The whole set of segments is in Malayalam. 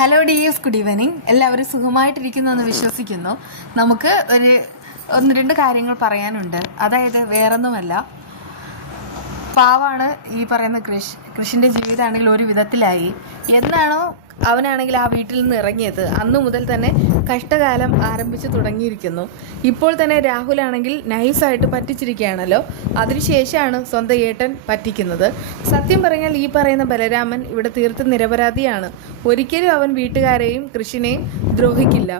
Hello dears, good evening. എല്ലാവരും സുഖമായിട്ടിരിക്കുന്നു എന്ന് വിശ്വസിക്കുന്നു. നമുക്ക് ഒന്ന് രണ്ട് കാര്യങ്ങൾ പറയാനുണ്ട്. അതായത് വേറൊന്നുമല്ല, പാവാണ് ഈ പറയുന്ന കൃഷിൻ്റെ ജീവിതമാണെങ്കിൽ ഒരു വിധത്തിലായി. എന്നാണോ അവനാണെങ്കിൽ ആ വീട്ടിൽ നിന്ന് ഇറങ്ങിയത് അന്നു മുതൽ തന്നെ കഷ്ടകാലം ആരംഭിച്ചു തുടങ്ങിയിരിക്കുന്നു. ഇപ്പോൾ തന്നെ രാഹുലാണെങ്കിൽ നൈസായിട്ട് പറ്റിച്ചിരിക്കുകയാണല്ലോ. അതിനുശേഷമാണ് സ്വന്തം ഏട്ടൻ പറ്റിക്കുന്നത്. സത്യം പറഞ്ഞാൽ ഈ പറയുന്ന ബലരാമൻ ഇവിടെ തീർത്തും നിരപരാധിയാണ്. ഒരിക്കലും അവൻ വീട്ടുകാരെയും കൃഷിനെയും ദ്രോഹിക്കില്ല.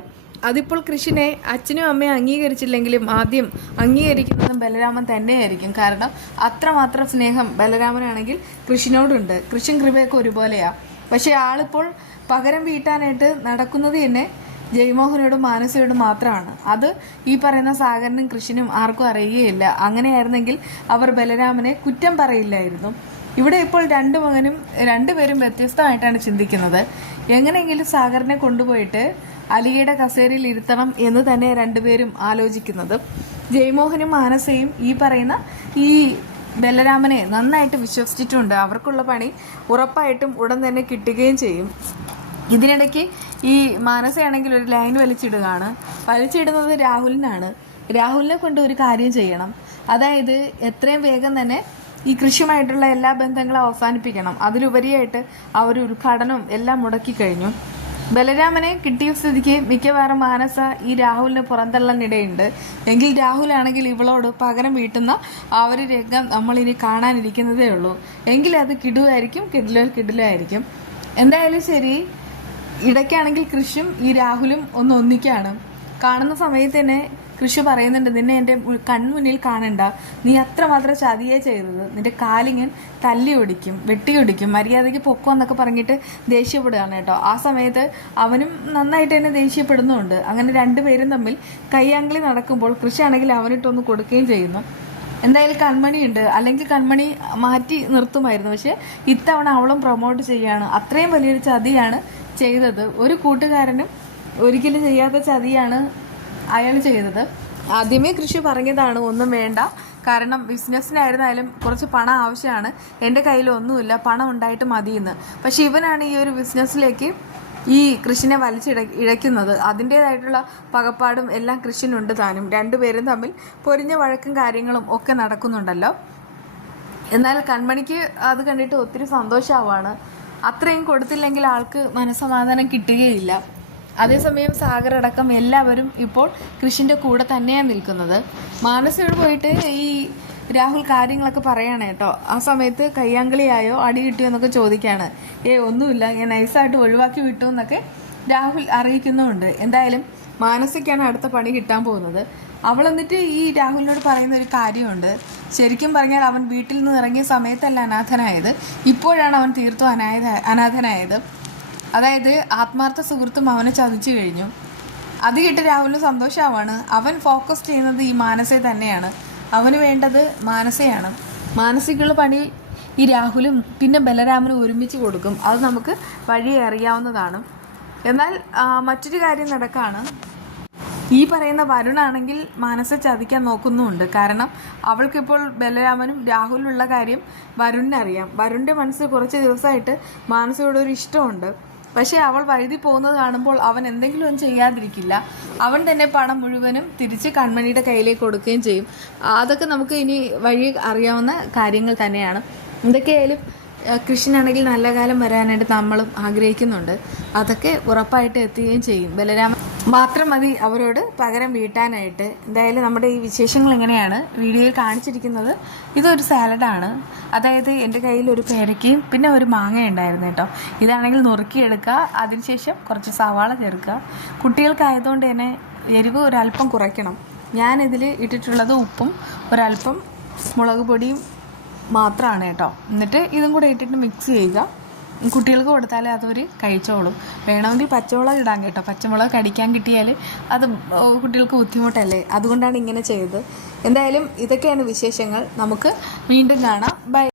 അതിപ്പോൾ കൃഷിനെ അച്ഛനും അമ്മയും അംഗീകരിച്ചില്ലെങ്കിലും ആദ്യം അംഗീകരിക്കുന്നതും ബലരാമൻ തന്നെയായിരിക്കും. കാരണം അത്രമാത്രം സ്നേഹം ബലരാമനാണെങ്കിൽ കൃഷിനോടുണ്ട്. കൃഷിയും കൃപയൊക്കെ ഒരുപോലെയാണ്. പക്ഷേ ആളിപ്പോൾ പകരം വീട്ടാനായിട്ട് നടക്കുന്നത് തന്നെ ജയമോഹനോടും മാനസയോടും മാത്രമാണ്. അത് ഈ പറയുന്ന സാഗരനും കൃഷിനും ആർക്കും അറിയുകയില്ല. അങ്ങനെയായിരുന്നെങ്കിൽ അവർ ബലരാമനെ കുറ്റം പറയില്ലായിരുന്നു. ഇവിടെ ഇപ്പോൾ രണ്ടുപേരും വ്യത്യസ്തമായിട്ടാണ് ചിന്തിക്കുന്നത്. എങ്ങനെയെങ്കിലും സാഗരനെ കൊണ്ടുപോയിട്ട് അലിയുടെ കസേരയിൽ ഇരുത്തണം എന്ന് തന്നെ രണ്ടുപേരും ആലോചിക്കുന്നത്. ജയമോഹനും മാനസയും ഈ പറയുന്ന ഈ ബലരാമനെ നന്നായിട്ട് വിശ്വസിച്ചിട്ടുണ്ട്. അവർക്കുള്ള പണി ഉറപ്പായിട്ടും ഉടൻ തന്നെ കിട്ടുകയും ചെയ്യും. ഇതിനിടയ്ക്ക് ഈ മാനസയാണെങ്കിൽ ഒരു ലൈൻ വലിച്ചിടുന്നത് രാഹുലിനാണ്. രാഹുലിനെ കൊണ്ട് ഒരു കാര്യം ചെയ്യണം. അതായത് എത്രയും വേഗം തന്നെ ഈ കൃഷിയുമായിട്ടുള്ള എല്ലാ ബന്ധങ്ങളും അവസാനിപ്പിക്കണം. അതിലുപരിയായിട്ട് അവർ ഉദ്ഘാടനവും എല്ലാം മുടക്കി കഴിഞ്ഞു. ബലരാമനെ കിട്ടിയ സ്ഥിതിക്ക് മിക്കവാറും മാനസ ഈ രാഹുലിനെ പുറന്തള്ളാനിടയുണ്ട്. എങ്കിൽ രാഹുലാണെങ്കിൽ ഇവളോട് പകരം വീട്ടുന്ന ആ ഒരു രംഗം നമ്മളിനി കാണാനിരിക്കുന്നതേ ഉള്ളൂ. എങ്കിൽ അത് കിടിലായിരിക്കും. എന്തായാലും ശരി, ഇടയ്ക്കാണെങ്കിൽ കൃഷിയും ഈ രാഹുലും ഒന്നിക്കാണ്. കാണുന്ന സമയത്ത് തന്നെ കൃഷി പറയുന്നുണ്ട്, നിന്നെ എൻ്റെ കൺമുന്നിൽ കാണണ്ട, നീ അത്രമാത്രം ചതിയേ ചെയ്തത്, നിന്റെ കാലിങ്ങൻ തല്ലി ഒടിക്കും, വെട്ടി ഒടിക്കും, മര്യാദയ്ക്ക് പൊക്കോ എന്നൊക്കെ പറഞ്ഞിട്ട് ദേഷ്യപ്പെടുകയാണ് കേട്ടോ. ആ സമയത്ത് അവനും നന്നായിട്ട് തന്നെ ദേഷ്യപ്പെടുന്നുണ്ട്. അങ്ങനെ രണ്ടുപേരും തമ്മിൽ കയ്യാങ്കളി നടക്കുമ്പോൾ കൃഷി ആണെങ്കിൽ അവനിട്ടൊന്ന് കൊടുക്കുകയും ചെയ്യുന്നു. എന്തായാലും കൺമണിയുണ്ട്, അല്ലെങ്കിൽ കൺമണി മാറ്റി നിർത്തുമായിരുന്നു. പക്ഷെ ഇത്തവണ അവളും പ്രൊമോട്ട് ചെയ്യാണ്. അത്രയും വലിയൊരു ചതിയാണ് ചെയ്തത്. ഒരു കൂട്ടുകാരനും ഒരിക്കലും ചെയ്യാത്ത ചതിയാണ് അയാൾ ചെയ്തത്. ആദ്യമേ കൃഷി പറഞ്ഞതാണ് ഒന്നും വേണ്ട, കാരണം ബിസിനസ്സിനായിരുന്നാലും കുറച്ച് പണം ആവശ്യമാണ്, എൻ്റെ കയ്യിൽ ഒന്നുമില്ല, പണം ഉണ്ടായിട്ട് മതിയെന്ന്. പക്ഷെ ഇവനാണ് ഈ ഒരു ബിസിനസ്സിലേക്ക് ഈ കൃഷിനെ ഇഴയ്ക്കുന്നത്. അതിൻ്റേതായിട്ടുള്ള പകപ്പാടും എല്ലാം കൃഷിനുണ്ട് താനും. രണ്ടുപേരും തമ്മിൽ പൊരിഞ്ഞ വഴക്കും കാര്യങ്ങളും ഒക്കെ നടക്കുന്നുണ്ടല്ലോ. എന്നാൽ കൺമണിക്ക് അത് കണ്ടിട്ട് ഒത്തിരി സന്തോഷമാവാണ്. അത്രയും കൊടുത്തില്ലെങ്കിൽ ആൾക്ക് മനസ്സമാധാനം കിട്ടുകയില്ല. അതേസമയം സാഗർ അടക്കം എല്ലാവരും ഇപ്പോൾ കൃഷിൻ്റെ കൂടെ തന്നെയാണ് നിൽക്കുന്നത്. മാനസയോട് പോയിട്ട് ഈ രാഹുൽ കാര്യങ്ങളൊക്കെ പറയാണ് കേട്ടോ. ആ സമയത്ത് കയ്യാങ്കളിയായോ അടി കിട്ടിയോ എന്നൊക്കെ ചോദിക്കുകയാണ്. ഒന്നുമില്ല, ഞാൻ നൈസായിട്ട് ഒഴിവാക്കി വിട്ടു എന്നൊക്കെ രാഹുൽ അറിയിക്കുന്നുമുണ്ട്. എന്തായാലും മാനസയ്ക്കാണ് അടുത്ത പണി കിട്ടാൻ പോകുന്നത്. അവൾ എന്നിട്ട് ഈ രാഹുലിനോട് പറയുന്ന ഒരു കാര്യമുണ്ട്. ശരിക്കും പറഞ്ഞാൽ അവൻ വീട്ടിൽ നിന്ന് ഇറങ്ങിയ സമയത്തല്ല അനാഥനായത്, ഇപ്പോഴാണ് അവൻ തീർത്തും അനാഥനായത്. അതായത് ആത്മാർത്ഥ സുഹൃത്തും അവനെ ചതിച്ചു കഴിഞ്ഞു. അത് കേട്ട് രാഹുലിന് സന്തോഷമാവാണ്. അവൻ ഫോക്കസ് ചെയ്യുന്നത് ഈ മാനസയെ തന്നെയാണ്. അവന് വേണ്ടത് മാനസയാണ്. മാനസികയുള്ള പണി ഈ രാഹുലും പിന്നെ ബലരാമനും ഒരുമിച്ച് കൊടുക്കും. അത് നമുക്ക് വഴിയെ അറിയാവുന്നതാണ്. എന്നാൽ മറ്റൊരു കാര്യം നടക്കാണ്. ഈ പറയുന്ന വരുണാണെങ്കിൽ മാനസ ചതിക്കാൻ നോക്കുന്നുമുണ്ട്. കാരണം അവൾക്കിപ്പോൾ ബലരാമനും രാഹുലിനുള്ള കാര്യം വരുണിനറിയാം. വരുണിൻ്റെ മനസ്സിൽ കുറച്ച് ദിവസമായിട്ട് മാനസയോടൊരു ഇഷ്ടമുണ്ട്. പക്ഷേ അവൾ വഴുതി പോകുന്നത് കാണുമ്പോൾ അവൻ എന്തെങ്കിലും ഒന്നും ചെയ്യാതിരിക്കില്ല. അവൻ തന്നെ പണം മുഴുവനും തിരിച്ച് കൺമണിയുടെ കയ്യിലേക്ക് കൊടുക്കുകയും ചെയ്യും. അതൊക്കെ നമുക്ക് ഇനി വഴി അറിയാവുന്ന കാര്യങ്ങൾ തന്നെയാണ്. എന്തൊക്കെയായാലും കൃഷ്ണനാണെങ്കിൽ നല്ല കാലം വരാനായിട്ട് നമ്മളും ആഗ്രഹിക്കുന്നുണ്ട്. അതൊക്കെ ഉറപ്പായിട്ട് എത്തുകയും ചെയ്യും. ബലരാമൻ മാത്രം മതി അവരോട് പകരം വീട്ടാനായിട്ട്. എന്തായാലും നമ്മുടെ ഈ വിശേഷങ്ങൾ എങ്ങനെയാണ് വീഡിയോയിൽ കാണിച്ചിരിക്കുന്നത്. ഇതൊരു സാലഡാണ്. അതായത് എൻ്റെ കയ്യിൽ ഒരു പേരയ്ക്കയും പിന്നെ ഒരു മാങ്ങ ഉണ്ടായിരുന്നു കേട്ടോ. ഇതാണെങ്കിൽ നുറുക്കിയെടുക്കുക, അതിനുശേഷം കുറച്ച് സവാള ചേർക്കുക. കുട്ടികൾക്കായതുകൊണ്ട് തന്നെ എരിവ് ഒരല്പം കുറയ്ക്കണം. ഞാനിതിൽ ഇട്ടിട്ടുള്ളത് ഉപ്പും ഒരല്പം മുളക് പൊടിയും മാത്രമാണ് കേട്ടോ. എന്നിട്ട് ഇതും കൂടെ ഇട്ടിട്ട് മിക്സ് ചെയ്യുക. കുട്ടികൾക്ക് കൊടുത്താലേ അതൊരു കഴിച്ചോളും. വേണമെങ്കിൽ പച്ചമുളക് ഇടാൻ കേട്ടോ. പച്ചമുളക് കടിക്കാൻ കിട്ടിയാൽ അത് കുട്ടികൾക്ക് ബുദ്ധിമുട്ടല്ലേ, അതുകൊണ്ടാണ് ഇങ്ങനെ ചെയ്തത്. എന്തായാലും ഇതൊക്കെയാണ് വിശേഷങ്ങൾ. നമുക്ക് വീണ്ടും കാണാം. ബൈ.